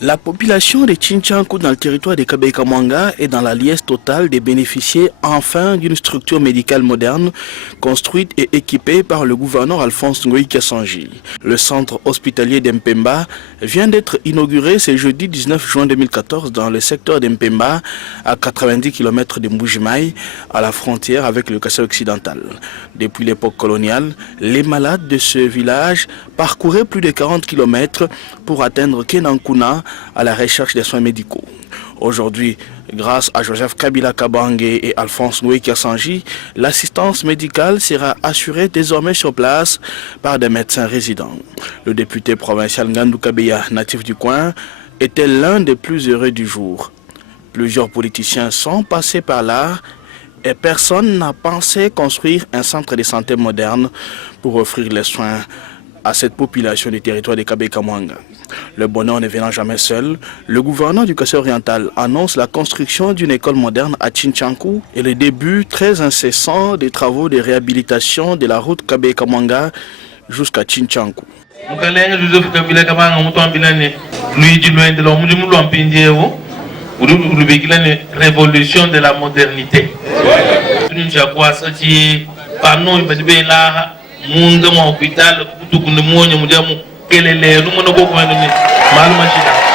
La population de Chinchankou dans le territoire de Kabeka-Mwanga est dans la liesse totale de bénéficier enfin d'une structure médicale moderne construite et équipée par le gouverneur Alphonse Ngoï Kassanji. Le centre hospitalier d'Mpemba vient d'être inauguré ce jeudi 19 juin 2014 dans le secteur d'Mpemba à 90 km de Mbujimaï à la frontière avec le Kassai occidental. Depuis l'époque coloniale, les malades de ce village parcouraient plus de 40 km pour atteindre Kenankuna à la recherche des soins médicaux. Aujourd'hui, grâce à Joseph Kabila Kabange et Alphonse Ngoï Kassanji, l'assistance médicale sera assurée désormais sur place par des médecins résidents. Le député provincial Ngandou Kabeya, natif du coin, était l'un des plus heureux du jour. Plusieurs politiciens sont passés par là et personne n'a pensé construire un centre de santé moderne pour offrir les soins à cette population du territoire de Kabeka-Mwanga. Le bonheur ne venant jamais seul, le gouverneur du Kassai oriental annonce la construction d'une école moderne à Chinchankou et le début très incessant des travaux de réhabilitation de la route Kabeka-Mwanga jusqu'à Chinchankou. Révolution de la modernité.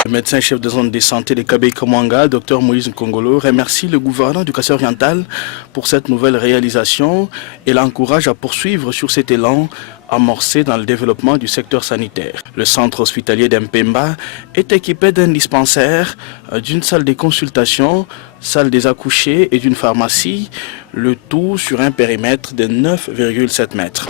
Le médecin-chef de zone de santé de Kabeka-Mwanga, Dr Moïse Nkongolo, remercie le gouverneur du Kassai oriental pour cette nouvelle réalisation et l'encourage à poursuivre sur cet élan amorcé dans le développement du secteur sanitaire. Le centre hospitalier d'Mpemba est équipé d'un dispensaire, d'une salle de consultation, salle des accouchés et d'une pharmacie, le tout sur un périmètre de 9,7 mètres.